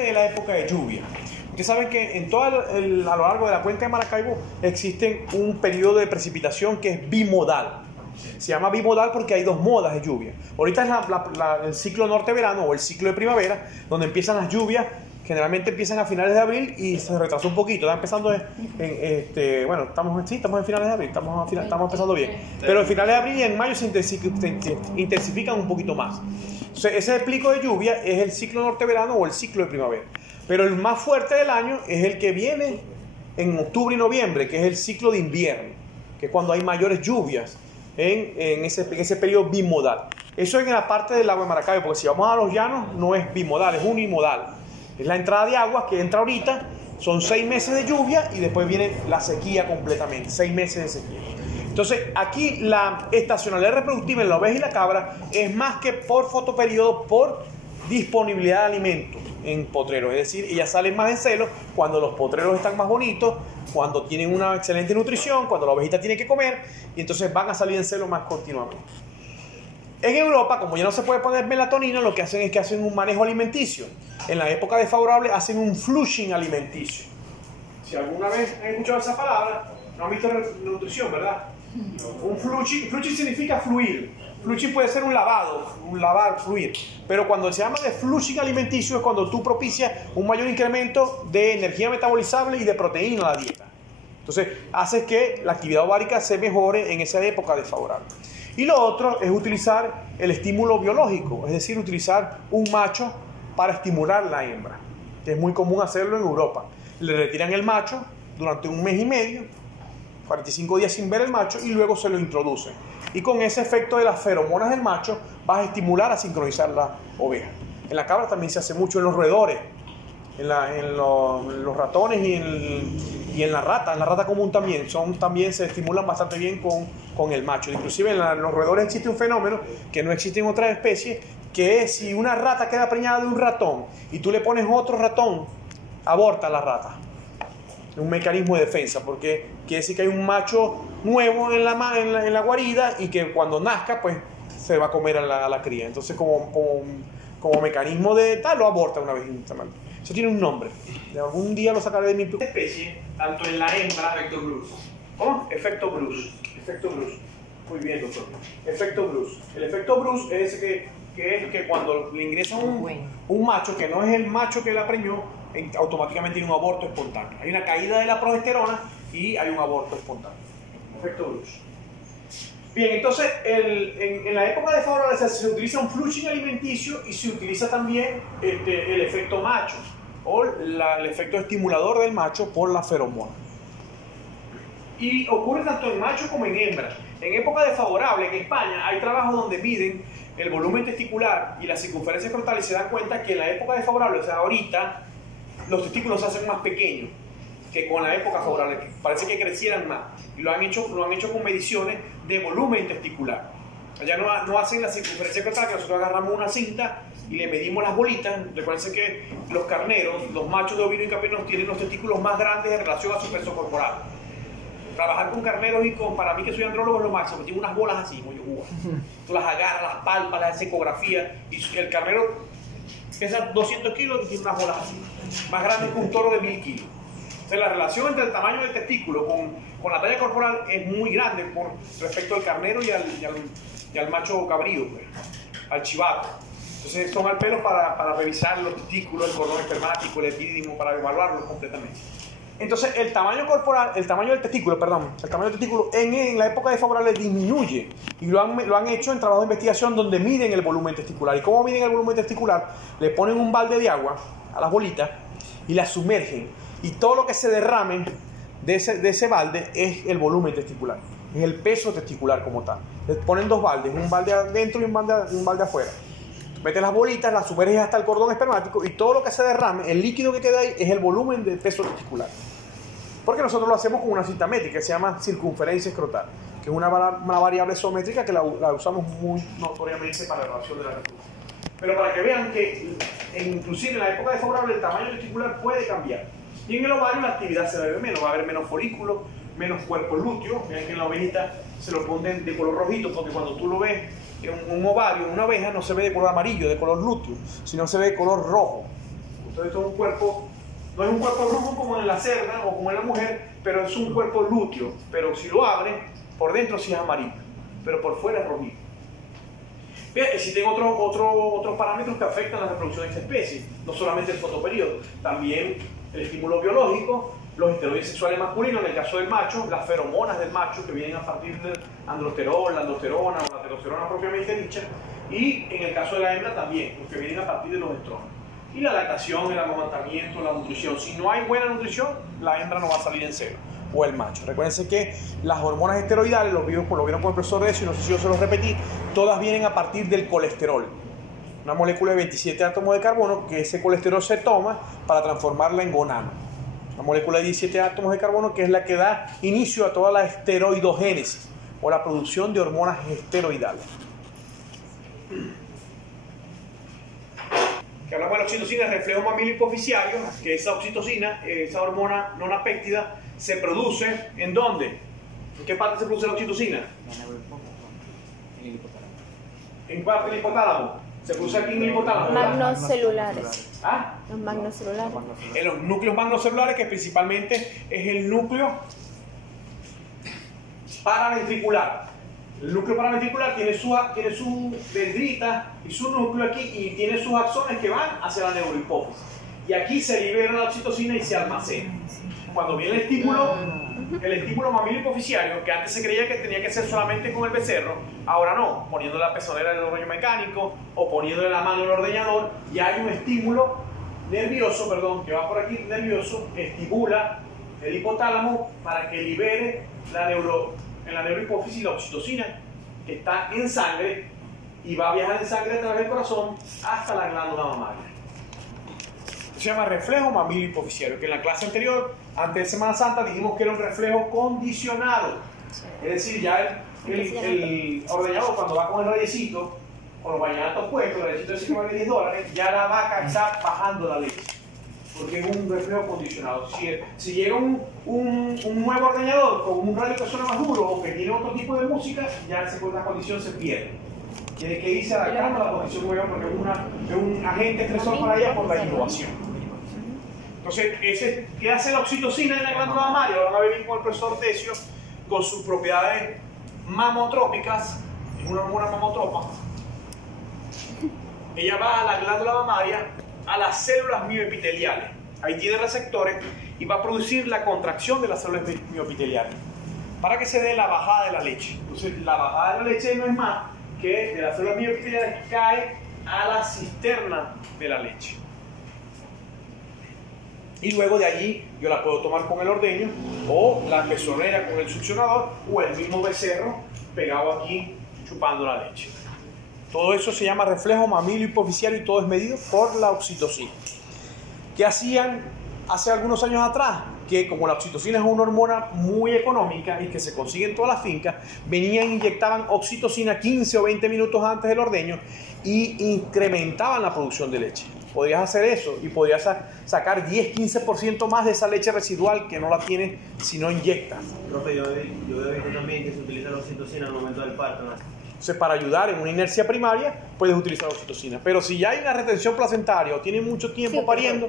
fuerte de la época de lluvia. Ustedes saben que en a lo largo de la cuenca de Maracaibo existe un periodo de precipitación que es bimodal. Se llama bimodal porque hay dos modas de lluvia. Ahorita es el ciclo norte-verano o el ciclo de primavera, donde empiezan las lluvias. Generalmente empiezan a finales de abril y se retrasó un poquito. Está empezando bueno, estamos en finales de abril, estamos empezando bien. Pero en finales de abril y en mayo se intensifican un poquito más. Entonces, ese pico de lluvia es el ciclo norte-verano o el ciclo de primavera. Pero el más fuerte del año es el que viene en octubre y noviembre, que es el ciclo de invierno, que es cuando hay mayores lluvias en ese periodo bimodal. Eso es en la parte del lago de Maracaibo, porque si vamos a los llanos no es bimodal, es unimodal. Es la entrada de agua que entra ahorita, son 6 meses de lluvia y después viene la sequía completamente, 6 meses de sequía. Entonces, aquí la estacionalidad reproductiva en la oveja y la cabra es más que por fotoperiodo, por disponibilidad de alimentos en potreros. Es decir, ellas salen más en celo cuando los potreros están más bonitos, cuando tienen una excelente nutrición, cuando la ovejita tiene que comer, y entonces van a salir en celo más continuamente. En Europa, como ya no se puede poner melatonina, lo que hacen es que hacen un manejo alimenticio. En la época desfavorable hacen un flushing alimenticio. Si alguna vez han escuchado esa palabra, no han visto nutrición, ¿verdad? Un flushing significa fluir. Flushing puede ser un lavar, fluir. Pero cuando se llama de flushing alimenticio es cuando tú propicias un mayor incremento de energía metabolizable y de proteína a la dieta. Entonces, haces que la actividad ovárica se mejore en esa época desfavorable. Y lo otro es utilizar el estímulo biológico, es decir, utilizar un macho para estimular la hembra, que es muy común hacerlo en Europa. Le retiran el macho durante 1 mes y medio, 45 días sin ver el macho, y luego se lo introducen. Y con ese efecto de las feromonas del macho vas a estimular a sincronizar la oveja. En la cabra también se hace mucho, en los roedores, en los ratones y en la rata común también se estimulan bastante bien con el macho. Inclusive en los roedores existe un fenómeno que no existe en otras especies, que es si una rata queda preñada de un ratón y tú le pones otro ratón, aborta la rata. Es un mecanismo de defensa, porque quiere decir que hay un macho nuevo en la guarida y que cuando nazca pues se va a comer a la cría. Entonces como mecanismo de tal lo aborta una vez. Eso tiene un nombre. Algún día lo sacaré de mi especie, tanto en la hembra. Efecto Bruce. ¿Cómo? Efecto Bruce. Muy bien, doctor. Efecto Bruce. El efecto Bruce es ese que es que cuando le ingresa un macho que no es el macho que la preñó, automáticamente hay un aborto espontáneo. Hay una caída de la progesterona y hay un aborto espontáneo. Efecto Bruce. Bien, entonces en la época de favorable se utiliza un flushing alimenticio y se utiliza también el efecto macho o el efecto estimulador del macho por la feromona. Y ocurre tanto en macho como en hembra. En época desfavorable, en España, hay trabajos donde miden el volumen testicular y la circunferencia escrotal y se dan cuenta que en la época desfavorable, o sea, ahorita, los testículos se hacen más pequeños que con la época favorable, que parece que crecieran más. Y lo han hecho con mediciones de volumen testicular. Allá no hacen la circunferencia escrotal, que nosotros agarramos una cinta y le medimos las bolitas. Recuerden que los carneros, los machos de ovino y caprinos, tienen los testículos más grandes en relación a su peso corporal. Trabajar con carneros para mí que soy andrólogo es lo máximo. Tiene unas bolas así, muy jugas. Tú las agarras, las palpas, las haces ecografía y el carnero pesa 200 kilos y tiene unas bolas así. Más grandes que un toro de 1000 kilos. Entonces la relación entre el tamaño del testículo con la talla corporal es muy grande con respecto al carnero y al macho cabrío, pues, al chivato. Entonces son alpelos para revisar los testículos, el cordón espermático, el epidídimo, para evaluarlos completamente. Entonces el tamaño del testículo en la época desfavorable disminuye y lo han hecho en trabajo de investigación donde miden el volumen testicular. ¿Y cómo miden el volumen testicular? Le ponen un balde de agua a las bolitas y las sumergen y todo lo que se derrame de ese balde es el volumen testicular, es el peso testicular como tal. Le ponen 2 baldes, un balde adentro y un balde afuera. Metes las bolitas, las sumerges hasta el cordón espermático y todo lo que se derrame, el líquido que queda ahí, es el volumen del peso testicular. Porque nosotros lo hacemos con una cinta métrica que se llama circunferencia escrotal, que es una variable isométrica que la usamos muy notoriamente para la evaluación de la reproducción. Pero para que vean que inclusive en la época desfavorable el tamaño testicular puede cambiar. Y en el ovario la actividad se va a ver menos, va a haber menos folículos, menos cuerpo lúteo. Vean que en la ovejita se lo ponen de color rojito, porque cuando tú lo ves en un ovario, en una oveja, no se ve de color amarillo, de color lúteo, sino se ve de color rojo. Entonces esto es un cuerpo, no es un cuerpo rojo como en la cerda o como en la mujer, pero es un cuerpo lúteo. Pero si lo abre, por dentro sí es amarillo, pero por fuera es rojito. Bien, existen otros parámetros que afectan la reproducción de esta especie, no solamente el fotoperiodo, también el estímulo biológico, los esteroides sexuales masculinos, en el caso del macho, las feromonas del macho que vienen a partir del androsterol, la aldosterona o la testosterona propiamente dicha, y en el caso de la hembra también, los que vienen a partir de los estrógenos. Y la lactación, el amamantamiento, la nutrición. Si no hay buena nutrición, la hembra no va a salir en cero, o el macho. Recuérdense que las hormonas esteroidales, lo vieron con el profesor de eso, y no sé si yo se los repetí, todas vienen a partir del colesterol. Una molécula de 27 átomos de carbono que ese colesterol se toma para transformarla en gonano. Una molécula de 17 átomos de carbono que es la que da inicio a toda la esteroidogénesis o la producción de hormonas esteroidales. Que hablamos de la oxitocina, el reflejo mamíleo hipoficiario, que esa oxitocina, esa hormona nonapéptida, se produce ¿en dónde? ¿En qué parte se produce la oxitocina? En el hipotálamo. ¿En parte del hipotálamo? Se produce aquí en el hipotálamo. Magnocelulares. ¿Ah? Los magnocelulares. En los núcleos magnocelulares, que principalmente es el núcleo paraventricular. El núcleo paraventricular tiene su dendrita y su núcleo aquí y tiene sus axones que van hacia la neurohipófisis. Y aquí se libera la oxitocina y se almacena. Cuando viene el estímulo mamíleo hipoficiario, que antes se creía que tenía que ser solamente con el becerro, ahora no, poniendo la pezonera en el ordeño mecánico o poniéndole la mano en el ordeñador, ya hay un estímulo nervioso, que va por aquí, nervioso, estimula el hipotálamo para que libere en la neurohipófisis la oxitocina, que está en sangre y va a viajar en sangre a través del corazón hasta la glándula mamaria. Se llama reflejo mamíleo hipoficiario, que en la clase anterior, antes de Semana Santa, dijimos que era un reflejo condicionado. Es decir, ya el ordeñador, cuando va con el rayecito, con los bañatos puestos, el rayecito dice que vale $10, ya la vaca está bajando la leche, porque es un reflejo condicionado. Si llega un nuevo ordeñador con un radio que suena más duro o que tiene otro tipo de música, ya la condición se pierde. Tiene que irse adaptando a la condición nueva porque es un agente estresor para ella por la innovación. Entonces, ¿qué hace la oxitocina en la glándula mamaria? Lo van a ver con el profesor Decio, con sus propiedades mamotrópicas, es una hormona mamotropa. Ella va a la glándula mamaria, a las células mioepiteliales. Ahí tiene receptores y va a producir la contracción de las células mioepiteliales para que se dé la bajada de la leche. Entonces, la bajada de la leche no es más que de las células mioepiteliales cae a la cisterna de la leche. Y luego de allí yo la puedo tomar con el ordeño o la pezonera con el succionador o el mismo becerro pegado aquí chupando la leche. Todo eso se llama reflejo mamíleo hipoficiario y todo es medido por la oxitocina. ¿Qué hacían hace algunos años atrás? Que como la oxitocina es una hormona muy económica y que se consigue en todas las fincas, venían e inyectaban oxitocina 15 o 20 minutos antes del ordeño y incrementaban la producción de leche. Podrías hacer eso y podrías sacar 10-15% más de esa leche residual que no la tienes si no inyectas. Profe, yo he visto también que se utiliza la oxitocina al momento del parto, ¿no? Entonces, para ayudar en una inercia primaria, puedes utilizar oxitocina. Pero si ya hay una retención placentaria o tiene mucho tiempo pariendo,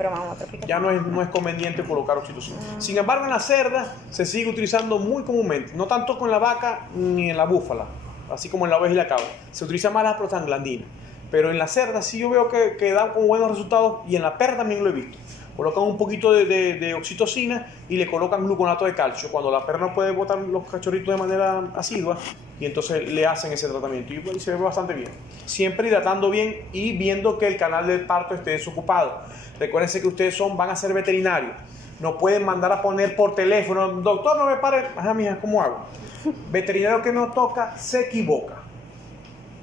ya no es conveniente colocar oxitocina. Sin embargo, en la cerda se sigue utilizando muy comúnmente. No tanto con la vaca ni en la búfala, así como en la oveja y la cabra. Se utiliza más la prostaglandina. Pero en la cerda sí yo veo que dan con buenos resultados y en la perra también lo he visto. Colocan un poquito de oxitocina y le colocan gluconato de calcio cuando la perra no puede botar los cachorritos de manera asidua y entonces le hacen ese tratamiento y se ve bastante bien. Siempre hidratando bien y viendo que el canal del parto esté desocupado. Recuérdense que ustedes van a ser veterinarios. No pueden mandar a poner por teléfono, doctor, no me pare. Ajá, mija, ¿cómo hago? Veterinario que no toca se equivoca.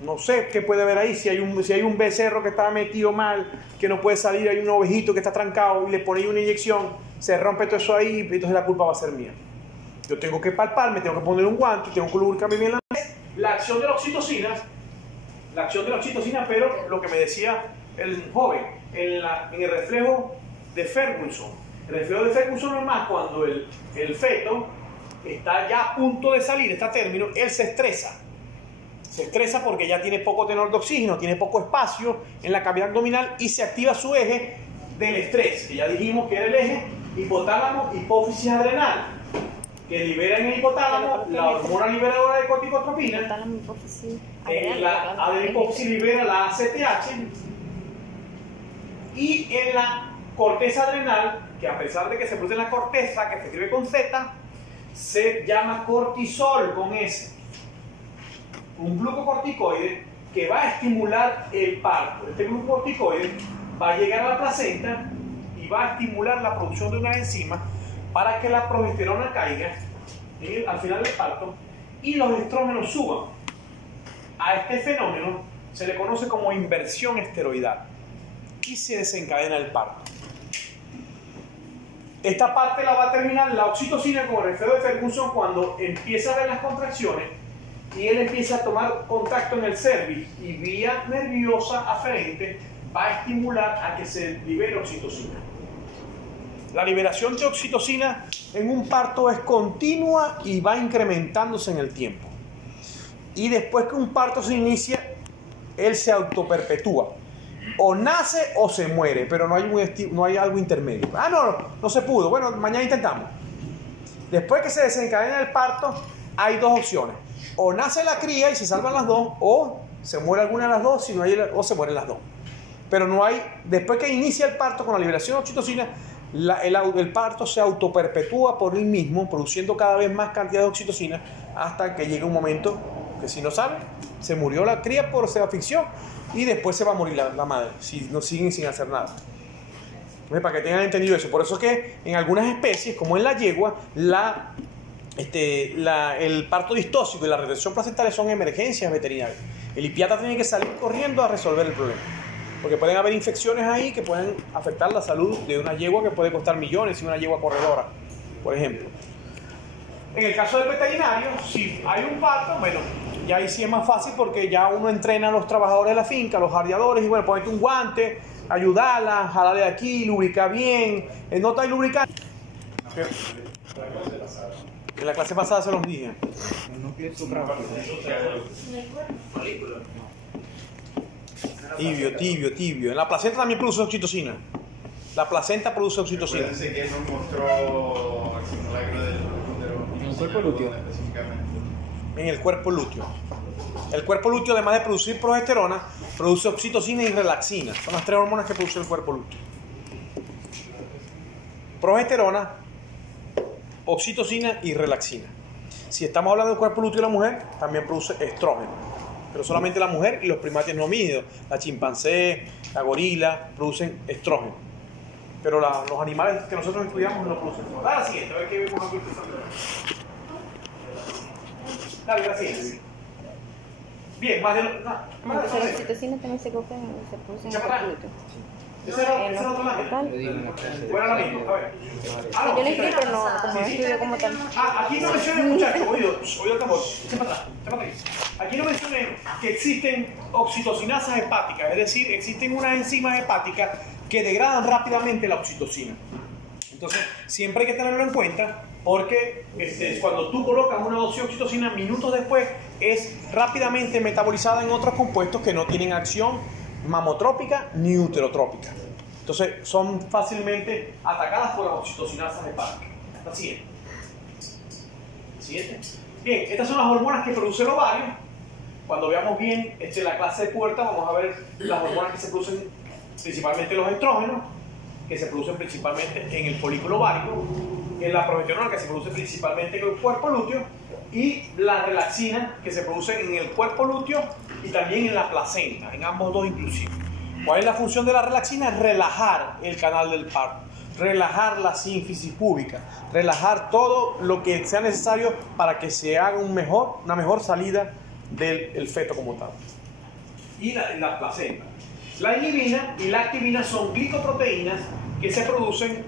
No sé qué puede haber ahí, si hay un becerro que está metido mal, que no puede salir, hay un ovejito que está trancado y le ponéis una inyección, se rompe todo eso ahí, entonces la culpa va a ser mía. Yo tengo que palparme, tengo que poner un guante, tengo que lubricarme bien la acción de la oxitocina, pero lo que me decía el joven, en el reflejo de Ferguson. El reflejo de Ferguson no es más cuando el feto está ya a punto de salir, está a término, él se estresa. Se estresa porque ya tiene poco tenor de oxígeno, tiene poco espacio en la cavidad abdominal y se activa su eje del estrés, que ya dijimos que era el eje hipotálamo, hipófisis adrenal, que libera en el hipotálamo la hormona liberadora de corticotropina. Hipotálamo, hipófisis, La adrenhipófisis libera la ACTH, y en la corteza adrenal, que a pesar de que se produce en la corteza, que se escribe con Z, se llama cortisol con S, un glucocorticoide que va a estimular el parto. Este glucocorticoide va a llegar a la placenta y va a estimular la producción de una enzima para que la progesterona caiga al final del parto y los estrógenos suban. A este fenómeno se le conoce como inversión esteroidal y se desencadena el parto. Esta parte la va a terminar la oxitocina con el efecto de Ferguson cuando empieza a ver las contracciones y él empieza a tomar contacto en el cervix y vía nerviosa aferente va a estimular a que se libere oxitocina. La liberación de oxitocina en un parto es continua y va incrementándose en el tiempo. Y después que un parto se inicia, él se autoperpetúa. O nace o se muere, pero no hay algo intermedio. No se pudo. Bueno, mañana intentamos. Después que se desencadena el parto, hay dos opciones. O nace la cría y se salvan las dos, o se muere alguna de las dos, o se mueren las dos. Pero no hay, después que inicia el parto con la liberación de oxitocina, el parto se autoperpetúa por él mismo, produciendo cada vez más cantidad de oxitocina, hasta que llega un momento que, si no sabe, se murió la cría por asfixia y después se va a morir la madre, si no siguen sin hacer nada. Entonces, para que tengan entendido eso, por eso es que en algunas especies, como en la yegua, el parto distóxico y la retención placentaria son emergencias veterinarias. El hipiatra tiene que salir corriendo a resolver el problema, porque pueden haber infecciones ahí que pueden afectar la salud de una yegua que puede costar millones, y una yegua corredora, por ejemplo. En el caso del veterinario, si hay un parto, bueno, ya ahí sí es más fácil porque ya uno entrena a los trabajadores de la finca, a los jardiadores, y bueno, ponete un guante, ayudarla, jalarle de aquí, lubricar bien. No hay lubricante. En la clase pasada se los dije. Tibio. En la placenta también produce oxitocina. La placenta produce oxitocina. Acuérdense que nos mostró el simulacro del útero. En el cuerpo lúteo. En el cuerpo lúteo. El cuerpo lúteo, además de producir progesterona, produce oxitocina y relaxina. Son las tres hormonas que produce el cuerpo lúteo. Progesterona, oxitocina y relaxina. Si estamos hablando del cuerpo lúteo de la mujer, también produce estrógeno. Pero solamente la mujer y los primates no homínidos, la chimpancé, la gorila, producen estrógeno. Pero los animales que nosotros estudiamos no producen estrógeno. Dale la siguiente, a ver qué vemos aquí. Dale la siguiente. Bien, más de lo... Aunque la oxitocina también se produce en el cuerpo lúteo. Ese era otro lado. Bueno, la misma, a ver. Yo le escribí, pero no escribió como tal. Aquí no mencioné, muchachos, oído el tambor, para atrás. Aquí no mencioné que existen oxitocinasas hepáticas, es decir, existen unas enzimas hepáticas que degradan rápidamente la oxitocina. Entonces, siempre hay que tenerlo en cuenta, porque cuando tú colocas una dosis de oxitocina, minutos después es rápidamente metabolizada en otros compuestos que no tienen acción mamotrópica ni uterotrópica. Entonces son fácilmente atacadas por las oxitocinasas hepáticas. La siguiente. Bien, estas son las hormonas que produce el ovario. Cuando veamos bien la clase de puerta, vamos a ver las hormonas que se producen, principalmente los estrógenos, que se producen principalmente en el folículo ovárico, en la progesterona, que se produce principalmente en el cuerpo lúteo, y la relaxina, que se produce en el cuerpo lúteo y también en la placenta, en ambos dos inclusive. ¿Cuál es la función de la relaxina? Relajar el canal del parto, relajar la sínfisis púbica, relajar todo lo que sea necesario para que se haga una mejor salida del feto como tal. Y la placenta. La inhibina y la activina son glicoproteínas que se producen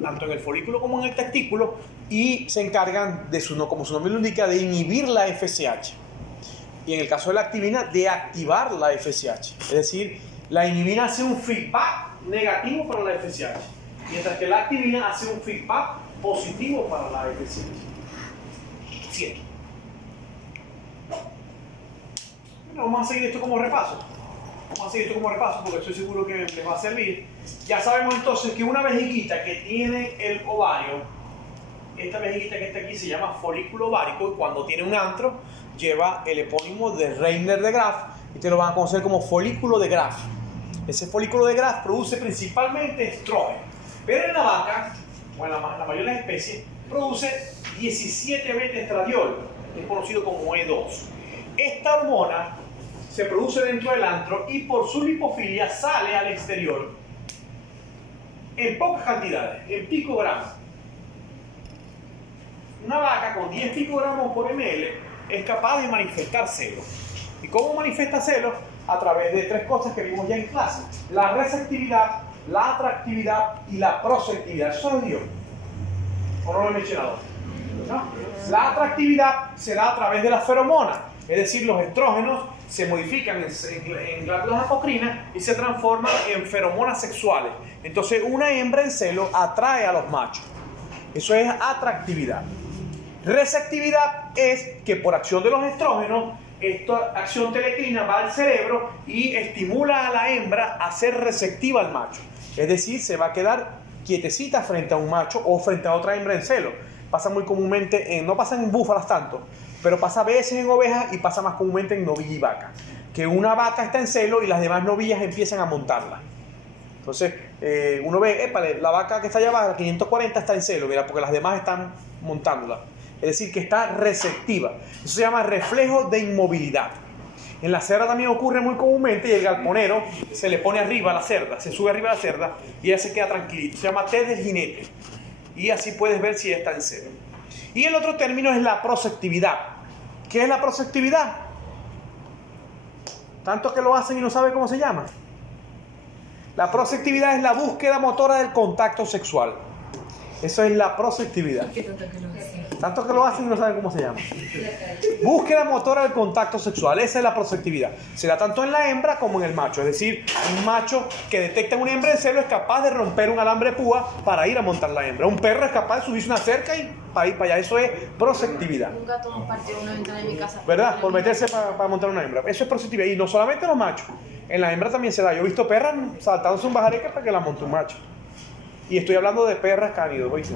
tanto en el folículo como en el testículo y se encargan como su nombre lo indica, de inhibir la FSH. Y en el caso de la activina, de activar la FSH. Es decir, la inhibina hace un feedback negativo para la FSH, mientras que la activina hace un feedback positivo para la FSH. 7. Bueno, vamos a seguir esto como repaso. Porque estoy seguro que les va a servir. Ya sabemos entonces que una vejiguita que tiene el ovario, esta vejiguita que está aquí se llama folículo ovárico, y cuando tiene un antro lleva el epónimo de Reiner de Graaf, y te lo van a conocer como folículo de Graaf. Ese folículo de Graaf produce principalmente estrógeno, pero en la vaca, o en la mayoría de las especies, produce 17-beta-estradiol, que es conocido como E2. Esta hormona se produce dentro del antro y por su lipofilia sale al exterior en pocas cantidades, en picogramos. Una vaca con 10 picogramos por ml es capaz de manifestar celos. ¿Y cómo manifiesta celos? A través de 3 cosas que vimos ya en clase: la receptividad, la atractividad y la proselectividad. ¿Eso lo dio? ¿O no lo he mencionado? ¿No? La atractividad se da a través de las feromonas, es decir, los estrógenos se modifican en glándulas apocrinas y se transforman en feromonas sexuales. Entonces una hembra en celo atrae a los machos. Eso es atractividad. Receptividad es que por acción de los estrógenos, esta acción telecrina va al cerebro y estimula a la hembra a ser receptiva al macho. Es decir, se va a quedar quietecita frente a un macho o frente a otra hembra en celo. Pasa muy comúnmente, no pasa en búfalas tanto, pero pasa a veces en ovejas y pasa más comúnmente en novilla y vaca. Que una vaca está en celo y las demás novillas empiezan a montarla. Entonces, uno ve, la vaca que está allá abajo, la 540, está en celo, mira, porque las demás están montándola. Es decir, que está receptiva. Eso se llama reflejo de inmovilidad. En la cerda también ocurre muy comúnmente y el galponero se le pone arriba a la cerda, se sube arriba a la cerda y ella se queda tranquilita. Se llama test del jinete. Y así puedes ver si está en celo. Y el otro término es la proselectividad. ¿Qué es la proselectividad? Tanto que lo hacen y no saben cómo se llama. La proselectividad es la búsqueda motora del contacto sexual. Eso es la proselectividad. Tanto que lo hacen y no saben cómo se llama. Búsqueda motora del contacto sexual. Esa es la proselectividad. Se da tanto en la hembra como en el macho. Es decir, un macho que detecta una hembra en celo es capaz de romper un alambre de púa para ir a montar la hembra. Un perro es capaz de subirse una cerca y para ir para allá. Eso es proselectividad. Un gato nos partió una ventana en mi casa. ¿Verdad? Por meterse para montar una hembra. Eso es proselectividad. Y no solamente los machos. En la hembra también se da. Yo he visto perras saltándose un bajareque para que la monte un macho. Y estoy hablando de perras cánidos, ¿oíste?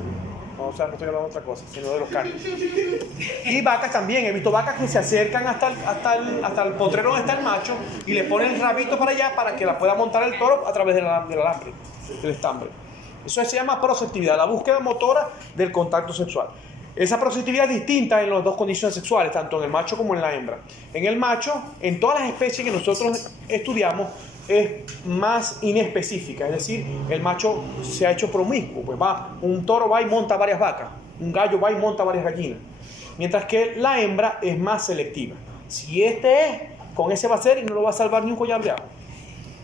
No, o sea, no estoy hablando de otra cosa, sino de los cánidos. Y vacas también. He visto vacas que se acercan hasta el potrero donde está el macho y le ponen el rabito para allá para que la pueda montar el toro a través del alambre, del estambre. Eso se llama proselectividad, la búsqueda motora del contacto sexual. Esa proselectividad es distinta en las dos condiciones sexuales, tanto en el macho como en la hembra. En el macho, en todas las especies que nosotros estudiamos, es más inespecífica, es decir, el macho se ha hecho promiscuo, pues un toro va y monta varias vacas, un gallo va y monta varias gallinas, mientras que la hembra es más selectiva. Si este es, con ese va a ser y no lo va a salvar ni un collar de agua.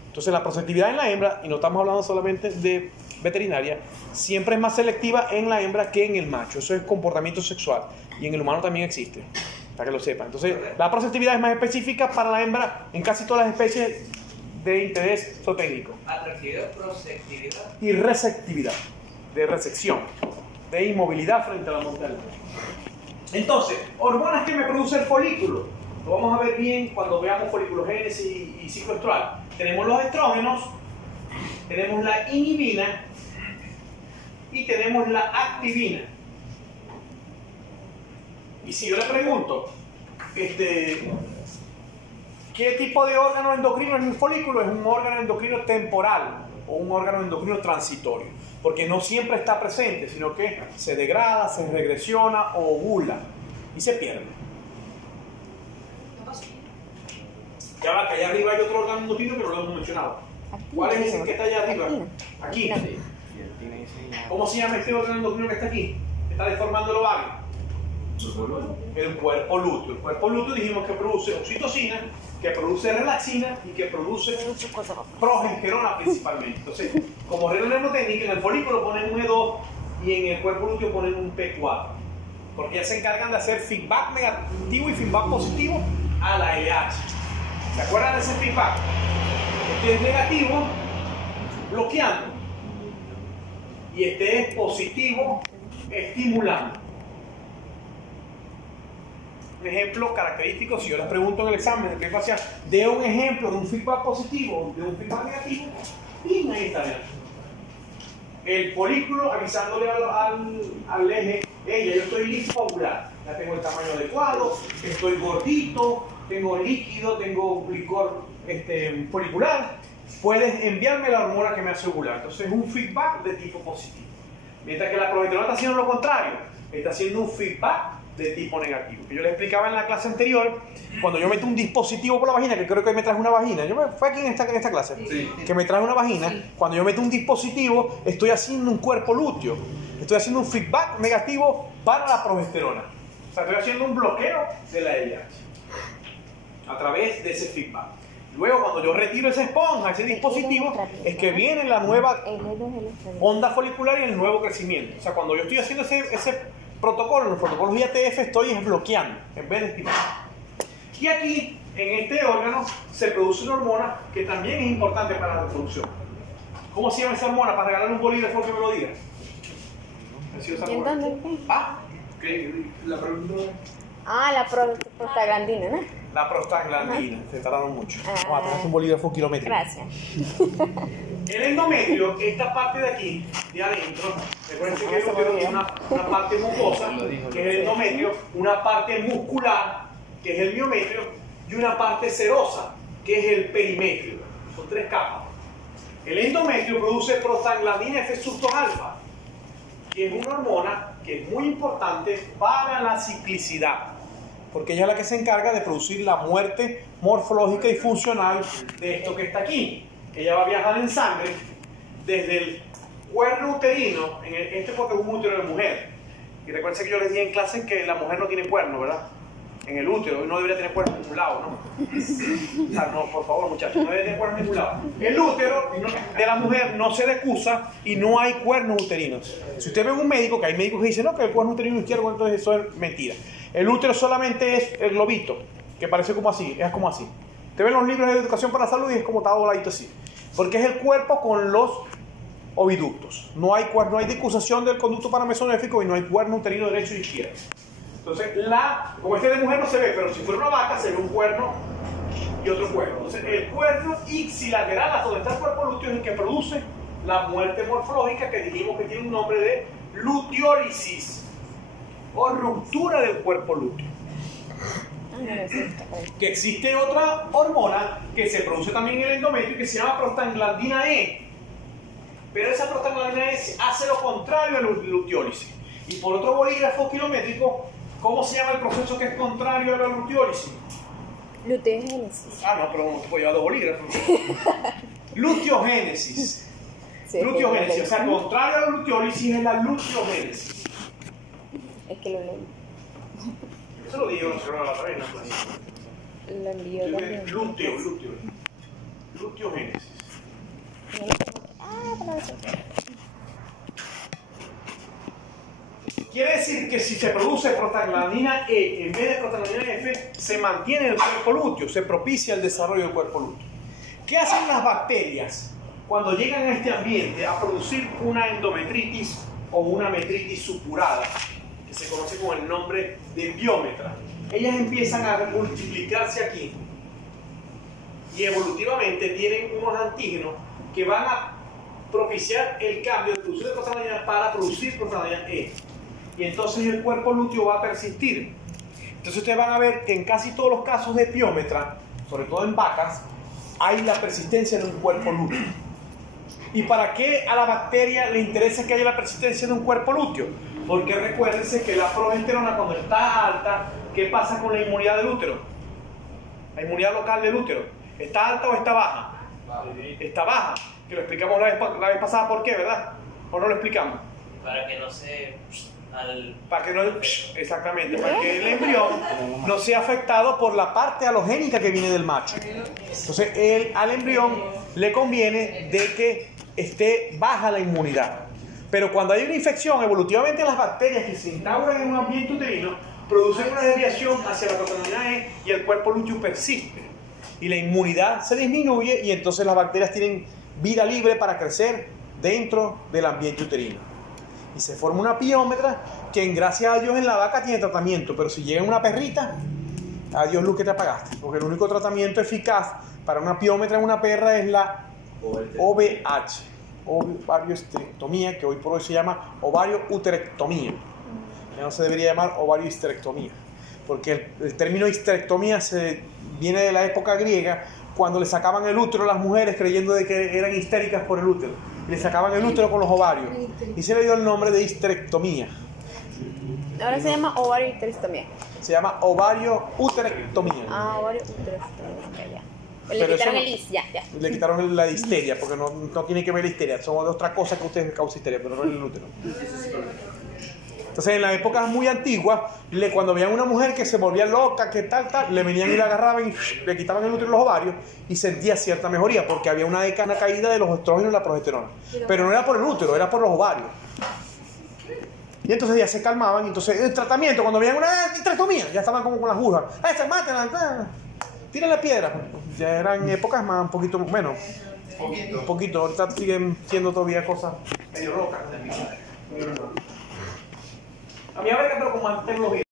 Entonces la proselectividad en la hembra, y no estamos hablando solamente de veterinaria, siempre es más selectiva en la hembra que en el macho. Eso es comportamiento sexual y en el humano también existe, para que lo sepan. Entonces la proselectividad es más específica para la hembra en casi todas las especies de interés zootécnico. Atractividad, proselectividad y receptividad, de recepción, de inmovilidad frente a la montaña. Entonces, hormonas que me produce el folículo. Lo vamos a ver bien cuando veamos foliculogénesis y ciclo estral. Tenemos los estrógenos, tenemos la inhibina y tenemos la activina. Y si yo le pregunto, ¿qué tipo de órgano endocrino es el folículo? Es un órgano endocrino temporal o un órgano endocrino transitorio, porque no siempre está presente, sino que se degrada, se regresiona o ovula y se pierde. Ya va, que allá arriba hay otro órgano endocrino que no lo hemos mencionado. ¿Cuál es ese que está allá arriba? Aquí. ¿Cómo se llama este órgano endocrino que está aquí? Que está deformando el ovario. El cuerpo lúteo. El cuerpo lúteo dijimos que produce oxitocina, que produce relaxina y que produce progesterona principalmente. Entonces, como regla mnemotécnica, en el folículo ponen un E2 y en el cuerpo lúteo ponen un P4. Porque ya se encargan de hacer feedback negativo y feedback positivo a la LH. ¿Se acuerdan de ese feedback? Este es negativo, bloqueando. Y este es positivo, estimulando. Un ejemplo característico, si yo les pregunto en el examen de prefacial, de un ejemplo de un feedback positivo, de un feedback negativo, Y ahí está, mira. El folículo avisándole al eje, yo estoy listo para ovular. Ya tengo el tamaño adecuado, estoy gordito, tengo líquido, tengo licor folicular. Puedes enviarme la hormona que me hace ovular. Entonces es un feedback de tipo positivo. Mientras que la progesterona está haciendo lo contrario, está haciendo un feedback de tipo negativo. Yo les explicaba en la clase anterior, cuando yo meto un dispositivo por la vagina, que creo que me traje una vagina, fue aquí en esta clase, Sí. que me traje una vagina, cuando yo meto un dispositivo, estoy haciendo un cuerpo lúteo, estoy haciendo un feedback negativo para la progesterona. O sea, estoy haciendo un bloqueo de la LH a través de ese feedback. Luego, cuando yo retiro esa esponja, ese dispositivo, es que viene la nueva onda folicular y el nuevo crecimiento. O sea, cuando yo estoy haciendo ese protocolo, en los protocolos IATF estoy bloqueando en vez de estimular. Y aquí, en este órgano, se produce una hormona que también es importante para la reproducción. ¿Cómo se llama esa hormona? Para regalarle un bolígrafo que me lo diga. ¿En dónde? Ah, la pregunta. Ah, la prostaglandina, ¿no? La prostaglandina, se tardaron mucho. Vamos a tener un bolígrafo kilométrico. Gracias. El endometrio, esta parte de aquí, de adentro, recuerden que el útero tiene una parte mucosa, que es el endometrio, una parte muscular, que es el miometrio, y una parte serosa, que es el perimetrio. Son 3 capas. El endometrio produce prostaglandina F suctos alfa, que es una hormona que es muy importante para la ciclicidad, porque ella es la que se encarga de producir la muerte morfológica y funcional de esto que está aquí. Ella va a viajar en sangre desde el cuerno uterino, porque es un útero de mujer. Y recuerden que yo les dije en clase que la mujer no tiene cuerno, ¿verdad? En el útero, no debería tener cuerno en ningún lado, ¿no? O sea, no, por favor, muchachos, no debería tener cuerno en ningún lado. El útero de la mujer no se decusa y no hay cuernos uterinos. Si usted ve un médico, que hay médicos que dicen, no, que el cuerno uterino izquierdo, entonces eso es mentira. El útero solamente es el globito, que parece como así, es como así. Usted ve los libros de educación para la salud y es como está dobladito así. Porque es el cuerpo con los oviductos. No hay decusación del conducto paramesonéfico y no hay cuerno uterino derecho y izquierdo. Entonces, como este de mujer no se ve, pero si fuera una vaca se ve un cuerno y otro cuerno. Entonces, el cuerno ipsilateral, hasta donde está el cuerpo lúteo, es el que produce la muerte morfológica que dijimos que tiene un nombre de luteólisis o ruptura del cuerpo lúteo. Que existe otra hormona que se produce también en el endometrio que se llama prostaglandina E. Pero esa prostaglandina E hace lo contrario a la luteólisis. Y por otro bolígrafo kilométrico, ¿cómo se llama el proceso que es contrario a la luteólisis? Luteogénesis. Ah, no, pero no te puedo llevar 2 bolígrafos. Luteogénesis. Sí, Luteogénesis, o sea, contrario a la luteólisis es la luteogénesis. Es que lo leí. Eso lo digo, no se lo la otra vez, ¿no? Lo envío también. Luteogénesis. Quiere decir que si se produce prostaglandina E en vez de prostaglandina F, se mantiene el cuerpo lúteo, se propicia el desarrollo del cuerpo lúteo. ¿Qué hacen las bacterias cuando llegan a este ambiente a producir una endometritis o una metritis supurada, que se conoce con el nombre de biómetra? Ellas empiezan a multiplicarse aquí y evolutivamente tienen unos antígenos que van a propiciar el cambio de producción de prostaglandina para producir prostaglandina E. Y entonces el cuerpo lúteo va a persistir. Entonces ustedes van a ver que en casi todos los casos de piómetra, sobre todo en vacas, hay la persistencia de un cuerpo lúteo. ¿Y para qué a la bacteria le interesa que haya la persistencia de un cuerpo lúteo? Porque recuérdense que la progesterona, cuando está alta, ¿qué pasa con la inmunidad del útero? La inmunidad local del útero. ¿Está alta o está baja? Está baja. Que lo explicamos la vez pasada, ¿por qué, verdad? ¿O no lo explicamos? Para que no se... Para que no, exactamente, para que el embrión no sea afectado por la parte halogénica que viene del macho. Entonces, al embrión le conviene de que esté baja la inmunidad. Pero cuando hay una infección, evolutivamente las bacterias que se instauran en un ambiente uterino producen una desviación hacia la prostaglandina E y el cuerpo lúteo persiste. Y la inmunidad se disminuye y entonces las bacterias tienen vida libre para crecer dentro del ambiente uterino. Y se forma una piómetra que, gracias a Dios, en la vaca tiene tratamiento. Pero si llega una perrita, adiós luz que te apagaste. Porque el único tratamiento eficaz para una piómetra en una perra es la OVH, ovariohisterectomía, que hoy por hoy se llama ovario-uterectomía. Ya no se debería llamar ovariohisterectomía, porque el término histerectomía viene de la época griega, cuando le sacaban el útero a las mujeres creyendo de que eran histéricas por el útero. Y le sacaban el útero con los ovarios. Y se le dio el nombre de histerectomía. Ahora se llama ovario histerectomía. Se llama ovario-uterectomía. Ah, ovario histerectomía, ya. Le Pero quitaron eso el is, ya. Le quitaron la histeria, porque no tiene que ver la histeria. Son de otra cosa que ustedes causa histeria, pero no es el útero. Entonces, en las épocas muy antiguas, cuando veían una mujer que se volvía loca, que tal, le venían y la agarraban y le quitaban el útero y los ovarios y sentía cierta mejoría, porque había una caída de los estrógenos y la progesterona. Pero no era por el útero, era por los ovarios. Y entonces ya se calmaban, y entonces el tratamiento, cuando veían una histerectomía, ya estaban como con las agujas. ¡Se mátenla! Tiren la piedra. Ya eran épocas más, un poquito menos. Un poquito. Ahorita siguen siendo todavía cosas medio locas. A mí a ver, pero como tecnología.